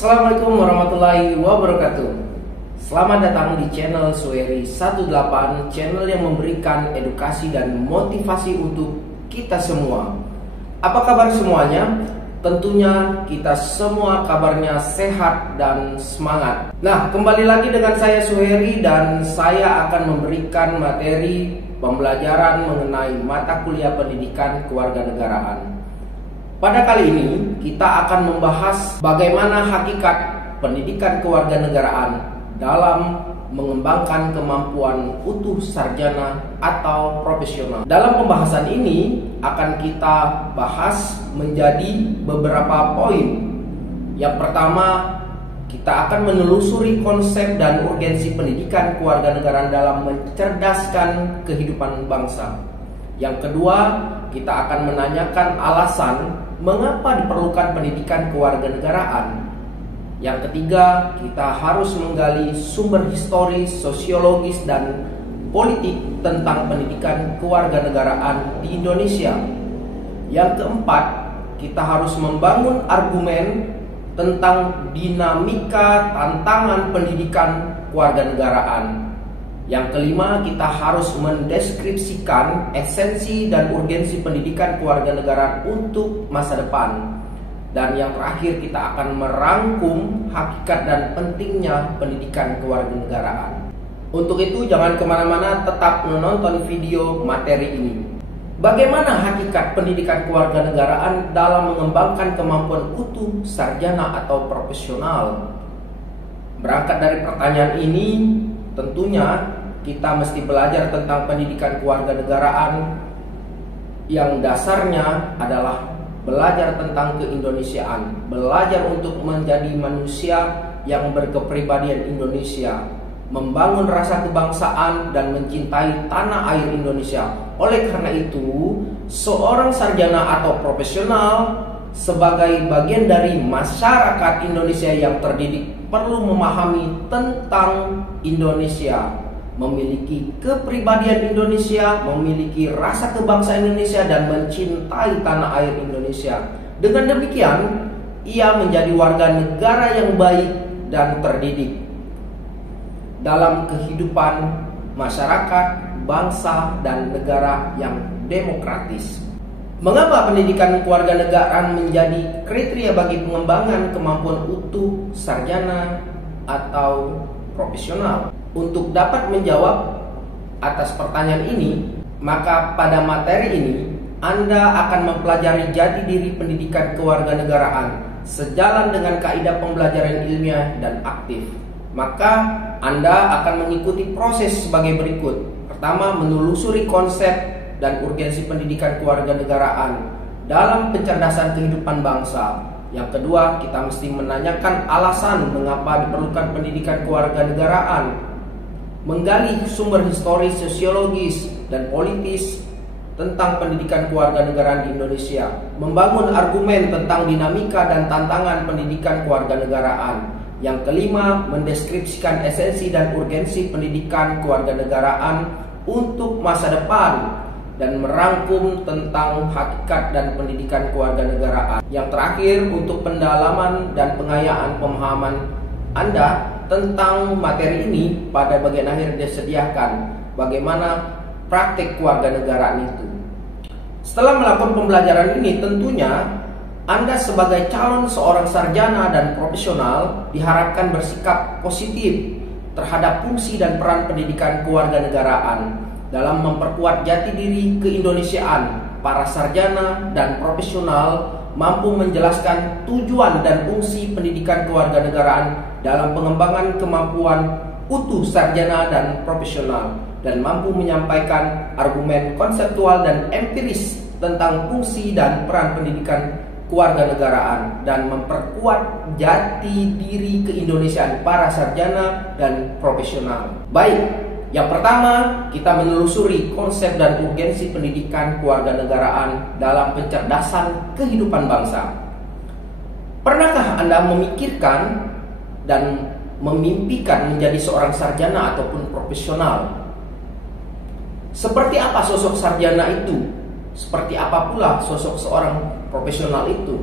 Assalamualaikum warahmatullahi wabarakatuh. Selamat datang di channel Suheri 18, channel yang memberikan edukasi dan motivasi untuk kita semua. Apa kabar semuanya? Tentunya kita semua kabarnya sehat dan semangat. Nah, kembali lagi dengan saya Suheri dan saya akan memberikan materi pembelajaran mengenai mata kuliah pendidikan kewarganegaraan. Pada kali ini kita akan membahas bagaimana hakikat pendidikan kewarganegaraan dalam mengembangkan kemampuan utuh sarjana atau profesional. Dalam pembahasan ini akan kita bahas menjadi beberapa poin. Yang pertama, kita akan menelusuri konsep dan urgensi pendidikan kewarganegaraan dalam mencerdaskan kehidupan bangsa. Yang kedua, kita akan menanyakan alasan mengapa diperlukan pendidikan kewarganegaraan. Yang ketiga, kita harus menggali sumber historis, sosiologis, dan politik tentang pendidikan kewarganegaraan di Indonesia. Yang keempat, kita harus membangun argumen tentang dinamika tantangan pendidikan kewarganegaraan. Yang kelima, kita harus mendeskripsikan esensi dan urgensi pendidikan kewarganegaraan untuk masa depan. Dan yang terakhir, kita akan merangkum hakikat dan pentingnya pendidikan kewarganegaraan. Untuk itu, jangan kemana-mana, tetap menonton video materi ini. Bagaimana hakikat pendidikan kewarganegaraan dalam mengembangkan kemampuan utuh sarjana atau profesional? Berangkat dari pertanyaan ini, tentunya kita mesti belajar tentang pendidikan kewarganegaraan yang dasarnya adalah belajar tentang keindonesiaan, belajar untuk menjadi manusia yang berkepribadian Indonesia, membangun rasa kebangsaan dan mencintai tanah air Indonesia. Oleh karena itu, seorang sarjana atau profesional sebagai bagian dari masyarakat Indonesia yang terdidik perlu memahami tentang Indonesia, memiliki kepribadian Indonesia, memiliki rasa kebangsaan Indonesia, dan mencintai tanah air Indonesia. Dengan demikian, ia menjadi warga negara yang baik dan terdidik dalam kehidupan masyarakat, bangsa, dan negara yang demokratis. Mengapa pendidikan kewarganegaraan menjadi kriteria bagi pengembangan kemampuan utuh sarjana atau profesional? Untuk dapat menjawab atas pertanyaan ini, maka pada materi ini Anda akan mempelajari jati diri pendidikan kewarganegaraan sejalan dengan kaidah pembelajaran ilmiah dan aktif. Maka Anda akan mengikuti proses sebagai berikut. Pertama, menelusuri konsep dan urgensi pendidikan kewarganegaraan dalam pencerdasan kehidupan bangsa. Yang kedua, kita mesti menanyakan alasan mengapa diperlukan pendidikan kewarganegaraan, menggali sumber historis, sosiologis, dan politis tentang pendidikan kewarganegaraan di Indonesia, membangun argumen tentang dinamika dan tantangan pendidikan kewarganegaraan. Yang kelima, mendeskripsikan esensi dan urgensi pendidikan kewarganegaraan untuk masa depan dan merangkum tentang hakikat dan pendidikan kewarganegaraan. Yang terakhir, untuk pendalaman dan pengayaan pemahaman Anda tentang materi ini, pada bagian akhir disediakan bagaimana praktik kewarganegaraan itu. Setelah melakukan pembelajaran ini, tentunya Anda sebagai calon seorang sarjana dan profesional diharapkan bersikap positif terhadap fungsi dan peran pendidikan kewarganegaraan dalam memperkuat jati diri keindonesiaan. Para sarjana dan profesional mampu menjelaskan tujuan dan fungsi pendidikan kewarganegaraan dalam pengembangan kemampuan utuh sarjana dan profesional, dan mampu menyampaikan argumen konseptual dan empiris tentang fungsi dan peran pendidikan kewarganegaraan dan memperkuat jati diri keindonesiaan para sarjana dan profesional. Baik, yang pertama, kita menelusuri konsep dan urgensi pendidikan kewarganegaraan dalam pencerdasan kehidupan bangsa. Pernahkah Anda memikirkan dan memimpikan menjadi seorang sarjana ataupun profesional? Seperti apa sosok sarjana itu? Seperti apa pula sosok seorang profesional itu?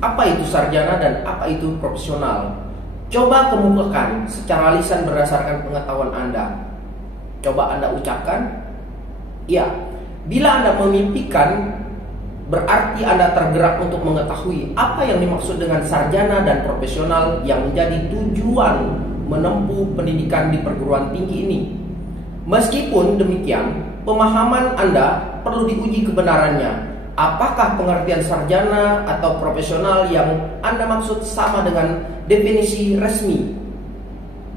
Apa itu sarjana dan apa itu profesional? Coba kemukakan secara lisan berdasarkan pengetahuan Anda. Coba Anda ucapkan. Ya, bila Anda memimpikan, berarti Anda tergerak untuk mengetahui apa yang dimaksud dengan sarjana dan profesional yang menjadi tujuan menempuh pendidikan di perguruan tinggi ini. Meskipun demikian, pemahaman Anda perlu diuji kebenarannya. Apakah pengertian sarjana atau profesional yang Anda maksud sama dengan definisi resmi,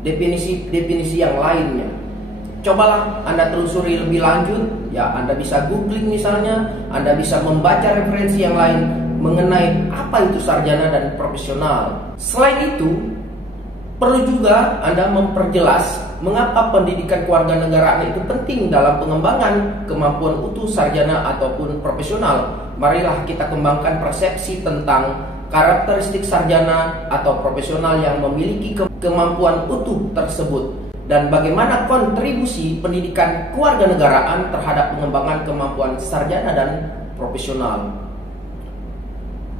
definisi yang lainnya? Cobalah Anda telusuri lebih lanjut. Ya, Anda bisa googling misalnya, Anda bisa membaca referensi yang lain mengenai apa itu sarjana dan profesional. Selain itu, perlu juga Anda memperjelas mengapa pendidikan kewarganegaraan itu penting dalam pengembangan kemampuan utuh sarjana ataupun profesional. Marilah kita kembangkan persepsi tentang karakteristik sarjana atau profesional yang memiliki kemampuan utuh tersebut dan bagaimana kontribusi pendidikan kewarganegaraan terhadap pengembangan kemampuan sarjana dan profesional.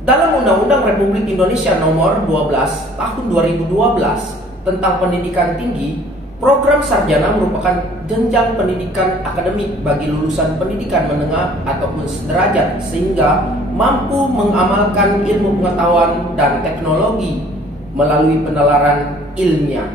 Dalam Undang-Undang Republik Indonesia Nomor 12 Tahun 2012 tentang pendidikan tinggi, program sarjana merupakan jenjang pendidikan akademik bagi lulusan pendidikan menengah ataupun sederajat sehingga mampu mengamalkan ilmu pengetahuan dan teknologi melalui penalaran ilmiah.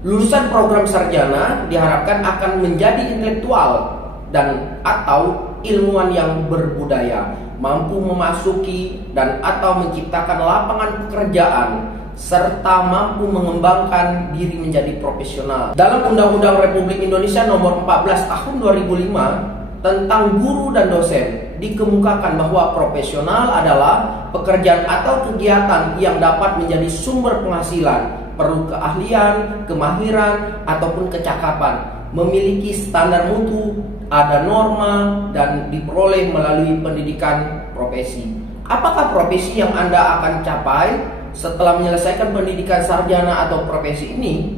Lulusan program sarjana diharapkan akan menjadi intelektual dan atau ilmuwan yang berbudaya, mampu memasuki dan atau menciptakan lapangan pekerjaan, serta mampu mengembangkan diri menjadi profesional. Dalam Undang-Undang Republik Indonesia Nomor 14 Tahun 2005 tentang guru dan dosen, dikemukakan bahwa profesional adalah pekerjaan atau kegiatan yang dapat menjadi sumber penghasilan, perlu keahlian, kemahiran, ataupun kecakapan, memiliki standar mutu, ada norma, dan diperoleh melalui pendidikan profesi. Apakah profesi yang Anda akan capai setelah menyelesaikan pendidikan sarjana atau profesi ini?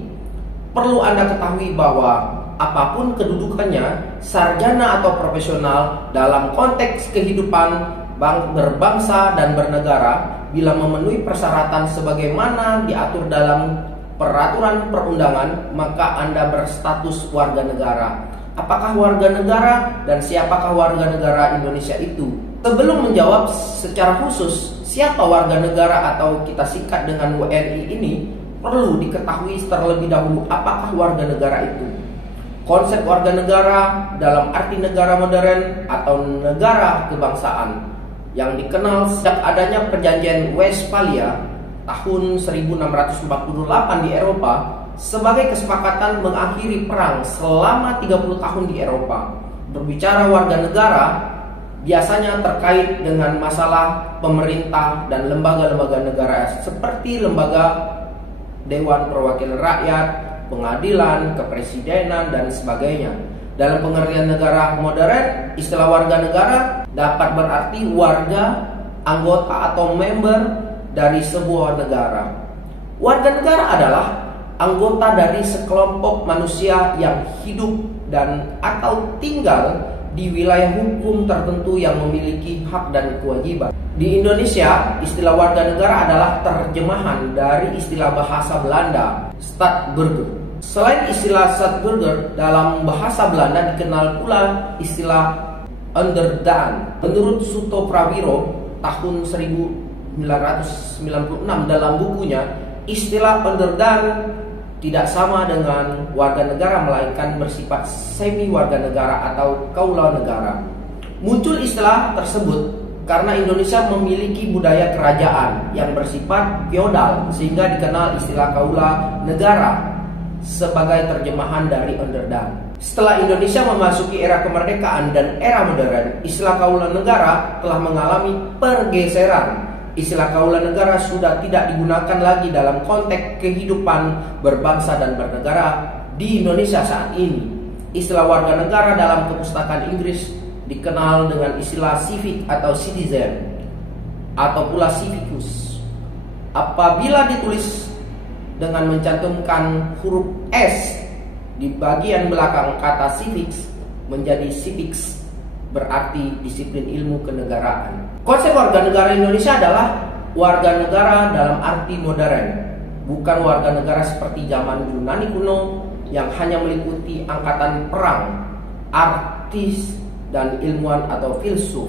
Perlu Anda ketahui bahwa apapun kedudukannya, sarjana atau profesional dalam konteks kehidupan berbangsa dan bernegara, bila memenuhi persyaratan sebagaimana diatur dalam peraturan perundangan, maka Anda berstatus warga negara. Apakah warga negara dan siapakah warga negara Indonesia itu? Sebelum menjawab secara khusus siapa warga negara atau kita singkat dengan WNI ini, perlu diketahui terlebih dahulu apakah warga negara itu. Konsep warga negara dalam arti negara modern atau negara kebangsaan yang dikenal sejak adanya perjanjian Westphalia tahun 1648 di Eropa sebagai kesepakatan mengakhiri perang selama 30 tahun di Eropa. Berbicara warga negara biasanya terkait dengan masalah pemerintah dan lembaga-lembaga negara seperti lembaga Dewan Perwakilan Rakyat, pengadilan, kepresidenan, dan sebagainya. Dalam pengertian negara modern, istilah warga negara dapat berarti warga, anggota atau member dari sebuah negara. Warga negara adalah anggota dari sekelompok manusia yang hidup dan atau tinggal di wilayah hukum tertentu yang memiliki hak dan kewajiban. Di Indonesia, istilah warga negara adalah terjemahan dari istilah bahasa Belanda, Staatburger. Selain istilah Staatburger, dalam bahasa Belanda dikenal pula istilah Onderdaan. Menurut Suto Prawiro tahun 1996 dalam bukunya, istilah Onderdaan tidak sama dengan warga negara melainkan bersifat semi warga negara atau kaula negara. Muncul istilah tersebut karena Indonesia memiliki budaya kerajaan yang bersifat feodal sehingga dikenal istilah kaula negara sebagai terjemahan dari Onderdaan. Setelah Indonesia memasuki era kemerdekaan dan era modern, istilah kaula negara telah mengalami pergeseran. Istilah kaula negara sudah tidak digunakan lagi dalam konteks kehidupan berbangsa dan bernegara di Indonesia saat ini. Istilah warga negara dalam kepustakaan Inggris dikenal dengan istilah civic atau citizen atau pula civicus. Apabila ditulis dengan mencantumkan huruf S di bagian belakang kata civics menjadi civics, berarti disiplin ilmu kenegaraan. Konsep warga negara Indonesia adalah warga negara dalam arti modern, bukan warga negara seperti zaman Yunani kuno yang hanya meliputi angkatan perang, artis, dan ilmuwan atau filsuf.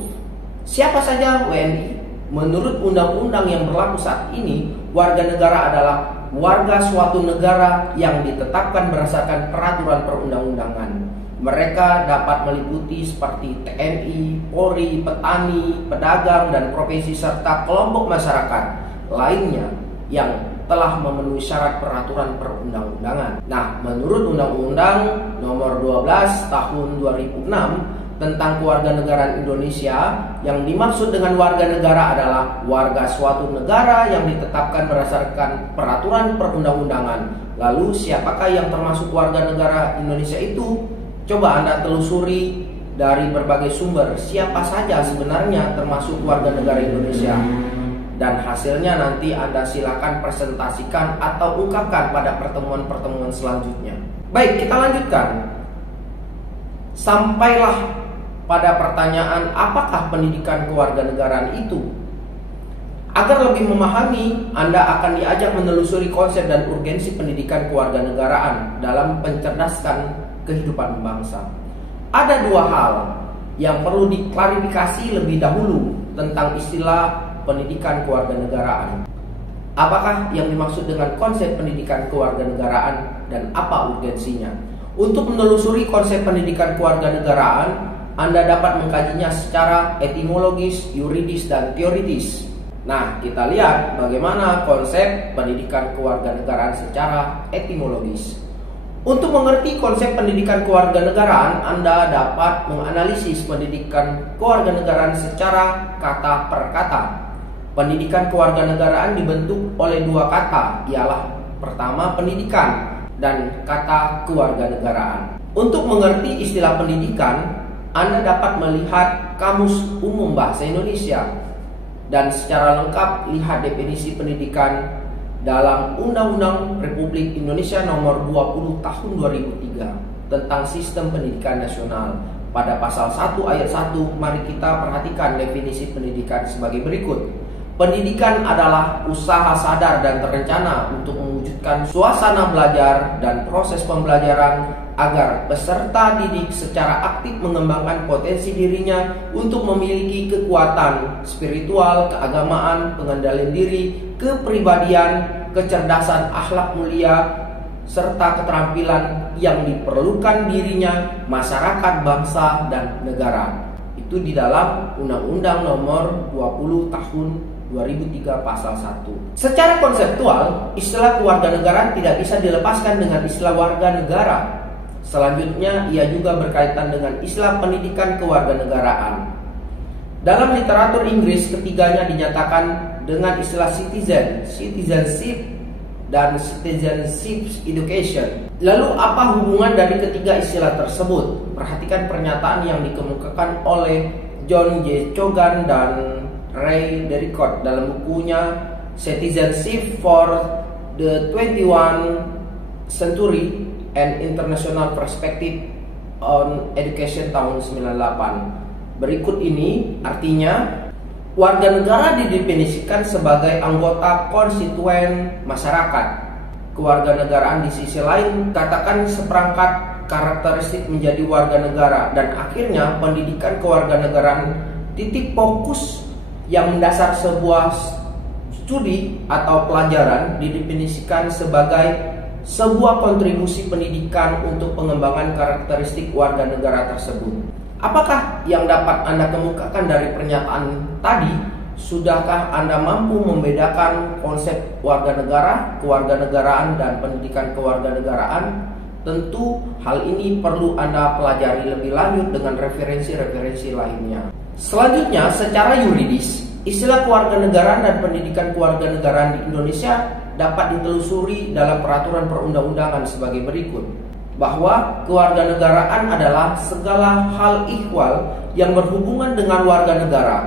Siapa saja WNI? Menurut undang-undang yang berlaku saat ini, warga negara adalah warga suatu negara yang ditetapkan berdasarkan peraturan perundang-undangan. Mereka dapat meliputi seperti TNI, Polri, petani, pedagang, dan profesi serta kelompok masyarakat lainnya yang telah memenuhi syarat peraturan perundang-undangan. Nah, menurut Undang-Undang Nomor 12 Tahun 2006 tentang Kewarganegaraan Indonesia, yang dimaksud dengan warga negara adalah warga suatu negara yang ditetapkan berdasarkan peraturan perundang-undangan. Lalu siapakah yang termasuk warga negara Indonesia itu? Coba Anda telusuri dari berbagai sumber siapa saja sebenarnya termasuk warga negara Indonesia. Dan hasilnya nanti Anda silakan presentasikan atau ungkapkan pada pertemuan-pertemuan selanjutnya. Baik, kita lanjutkan. Sampailah pada pertanyaan, apakah pendidikan kewarganegaraan itu? Agar lebih memahami, Anda akan diajak menelusuri konsep dan urgensi pendidikan kewarganegaraan dalam mencerdaskan kehidupan bangsa. Ada dua hal yang perlu diklarifikasi lebih dahulu tentang istilah pendidikan kewarganegaraan. Apakah yang dimaksud dengan konsep pendidikan kewarganegaraan dan apa urgensinya? Untuk menelusuri konsep pendidikan kewarganegaraan, Anda dapat mengkajinya secara etimologis, yuridis, dan teoritis. Nah, kita lihat bagaimana konsep pendidikan kewarganegaraan secara etimologis. Untuk mengerti konsep pendidikan kewarganegaraan, Anda dapat menganalisis pendidikan kewarganegaraan secara kata per kata. Pendidikan kewarganegaraan dibentuk oleh dua kata, ialah pertama pendidikan dan kata kewarganegaraan. Untuk mengerti istilah pendidikan, Anda dapat melihat Kamus Umum Bahasa Indonesia dan secara lengkap lihat definisi pendidikan dalam Undang-Undang Republik Indonesia Nomor 20 Tahun 2003 tentang Sistem Pendidikan Nasional. Pada pasal 1 ayat 1, mari kita perhatikan definisi pendidikan sebagai berikut. Pendidikan adalah usaha sadar dan terencana untuk mewujudkan suasana belajar dan proses pembelajaran agar peserta didik secara aktif mengembangkan potensi dirinya untuk memiliki kekuatan spiritual, keagamaan, pengendalian diri, kepribadian, kecerdasan akhlak mulia, serta keterampilan yang diperlukan dirinya, masyarakat, bangsa, dan negara. Itu di dalam Undang-Undang Nomor 20 Tahun 2003 Pasal 1. Secara konseptual, istilah kewarganegaraan tidak bisa dilepaskan dengan istilah warga negara. Selanjutnya, ia juga berkaitan dengan istilah pendidikan kewarganegaraan. Dalam literatur Inggris, ketiganya dinyatakan dengan istilah citizenship, dan citizenship education. Lalu apa hubungan dari ketiga istilah tersebut? Perhatikan pernyataan yang dikemukakan oleh John J. Cogan dan Ray Derricott dalam bukunya Citizenship for the 21st Century and International Perspective on Education tahun 98. Berikut ini artinya, warga negara didefinisikan sebagai anggota konstituen masyarakat. Kewarganegaraan di sisi lain katakan seperangkat karakteristik menjadi warga negara, dan akhirnya pendidikan kewarganegaraan titik fokus yang mendasar sebuah studi atau pelajaran didefinisikan sebagai sebuah kontribusi pendidikan untuk pengembangan karakteristik warga negara tersebut. Apakah yang dapat Anda kemukakan dari pernyataan tadi? Sudahkah Anda mampu membedakan konsep warga negara, kewarganegaraan, dan pendidikan kewarganegaraan? Tentu hal ini perlu Anda pelajari lebih lanjut dengan referensi-referensi lainnya. Selanjutnya, secara yuridis, istilah kewarganegaraan dan pendidikan kewarganegaraan di Indonesia dapat ditelusuri dalam peraturan perundang-undangan sebagai berikut. Bahwa kewarganegaraan adalah segala hal ihwal yang berhubungan dengan warga negara.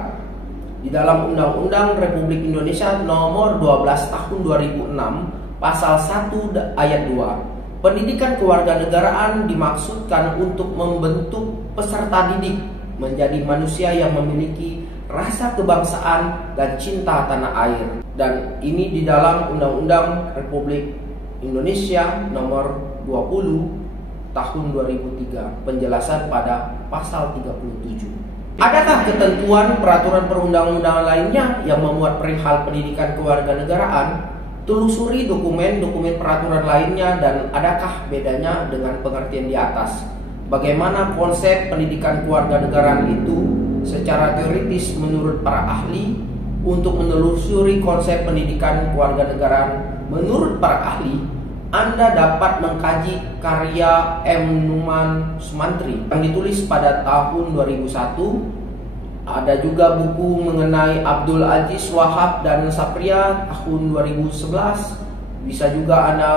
Di dalam Undang-Undang Republik Indonesia Nomor 12 Tahun 2006 Pasal 1 ayat 2, pendidikan kewarganegaraan dimaksudkan untuk membentuk peserta didik menjadi manusia yang memiliki rasa kebangsaan dan cinta tanah air. Dan ini di dalam Undang-Undang Republik Indonesia nomor 20 tahun 2003, penjelasan pada pasal 37. Adakah ketentuan peraturan perundang-undangan lainnya yang memuat perihal pendidikan kewarganegaraan? Telusuri dokumen-dokumen peraturan lainnya dan adakah bedanya dengan pengertian di atas. Bagaimana konsep pendidikan kewarganegaraan itu secara teoritis menurut para ahli. Untuk menelusuri konsep pendidikan kewarganegaraan menurut para ahli, Anda dapat mengkaji karya M. Numan Sumantri yang ditulis pada tahun 2001. Ada juga buku mengenai Abdul Aziz Wahab dan Sapria tahun 2011. Bisa juga Anda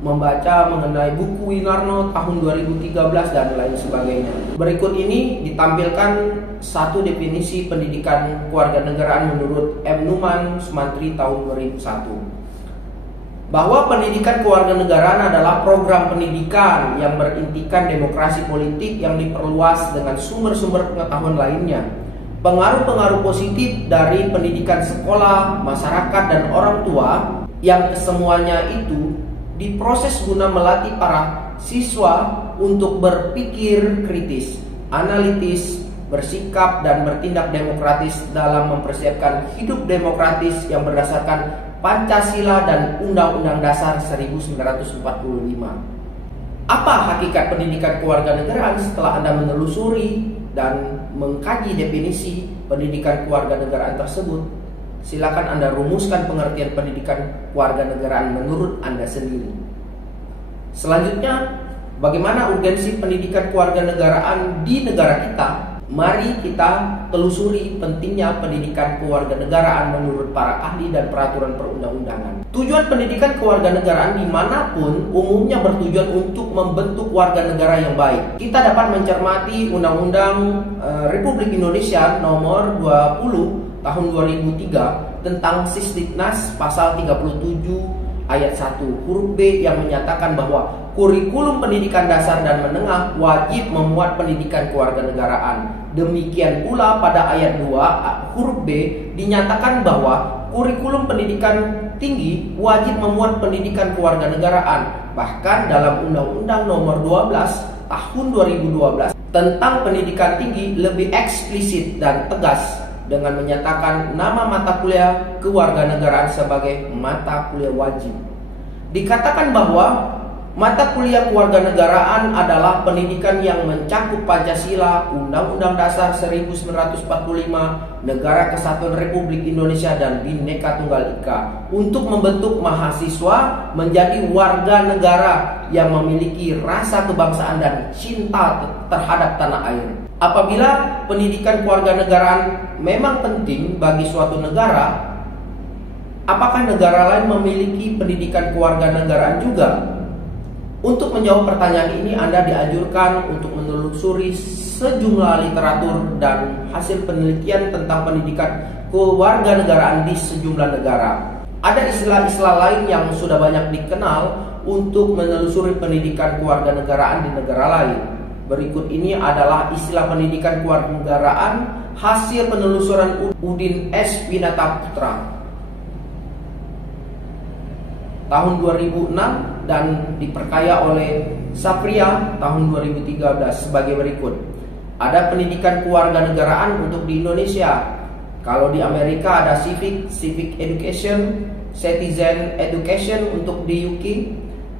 membaca mengenai buku Winarno tahun 2013 dan lain sebagainya. Berikut ini ditampilkan satu definisi pendidikan kewarganegaraan menurut M. Numan Sumantri tahun 2001. Bahwa pendidikan kewarganegaraan adalah program pendidikan yang berintikan demokrasi politik yang diperluas dengan sumber-sumber pengetahuan lainnya. Pengaruh-pengaruh positif dari pendidikan sekolah, masyarakat, dan orang tua yang kesemuanya itu diproses guna melatih para siswa untuk berpikir kritis, analitis, bersikap, dan bertindak demokratis dalam mempersiapkan hidup demokratis yang berdasarkan Pancasila dan Undang-Undang Dasar 1945. Apa hakikat pendidikan kewarganegaraan? Setelah Anda menelusuri dan mengkaji definisi pendidikan kewarganegaraan tersebut, silakan Anda rumuskan pengertian pendidikan kewarganegaraan menurut Anda sendiri. Selanjutnya, bagaimana urgensi pendidikan kewarganegaraan di negara kita? Mari kita telusuri pentingnya pendidikan kewarganegaraan menurut para ahli dan peraturan perundang-undangan. Tujuan pendidikan kewarganegaraan dimanapun umumnya bertujuan untuk membentuk warga negara yang baik. Kita dapat mencermati Undang-Undang Republik Indonesia nomor 20 tahun 2003 tentang Sisdiknas pasal 37 ayat 1 huruf B yang menyatakan bahwa kurikulum pendidikan dasar dan menengah wajib memuat pendidikan kewarganegaraan. Demikian pula pada ayat 2 huruf B dinyatakan bahwa kurikulum pendidikan tinggi wajib memuat pendidikan kewarganegaraan. Bahkan dalam Undang-Undang nomor 12 tahun 2012 tentang pendidikan tinggi lebih eksplisit dan tegas dengan menyatakan nama mata kuliah kewarganegaraan sebagai mata kuliah wajib. Dikatakan bahwa mata kuliah kewarganegaraan adalah pendidikan yang mencakup Pancasila, Undang-Undang Dasar 1945, Negara Kesatuan Republik Indonesia, dan Bhinneka Tunggal Ika untuk membentuk mahasiswa menjadi warga negara yang memiliki rasa kebangsaan dan cinta terhadap tanah air. Apabila pendidikan kewarganegaraan memang penting bagi suatu negara, apakah negara lain memiliki pendidikan kewarganegaraan juga? Untuk menjawab pertanyaan ini, Anda dianjurkan untuk menelusuri sejumlah literatur dan hasil penelitian tentang pendidikan kewarganegaraan di sejumlah negara. Ada istilah-istilah lain yang sudah banyak dikenal untuk menelusuri pendidikan kewarganegaraan di negara lain. Berikut ini adalah istilah pendidikan kewarganegaraan hasil penelusuran Udin S. Winata Putra tahun 2006 dan diperkaya oleh Sapria tahun 2013 sebagai berikut. Ada pendidikan kewarganegaraan untuk di Indonesia. Kalau di Amerika ada civic education, citizen education untuk di UK.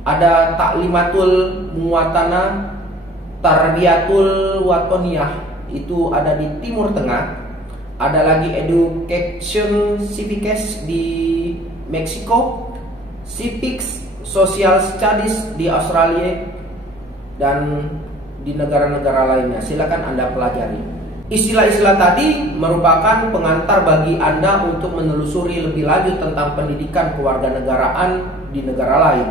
Ada taklimatul muwatana, tarbiyatul watoniyah, itu ada di Timur Tengah. Ada lagi education civics di Meksiko, civics social studies di Australia, dan di negara-negara lainnya. Silakan Anda pelajari. Istilah-istilah tadi merupakan pengantar bagi Anda untuk menelusuri lebih lanjut tentang pendidikan kewarganegaraan di negara lain.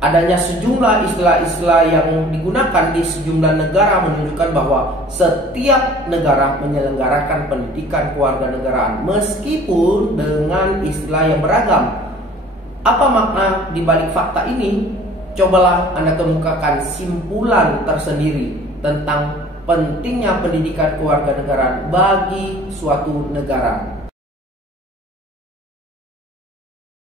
Adanya sejumlah istilah-istilah yang digunakan di sejumlah negara menunjukkan bahwa setiap negara menyelenggarakan pendidikan kewarganegaraan meskipun dengan istilah yang beragam. Apa makna di balik fakta ini? Cobalah Anda kemukakan simpulan tersendiri tentang pentingnya pendidikan kewarganegaraan bagi suatu negara.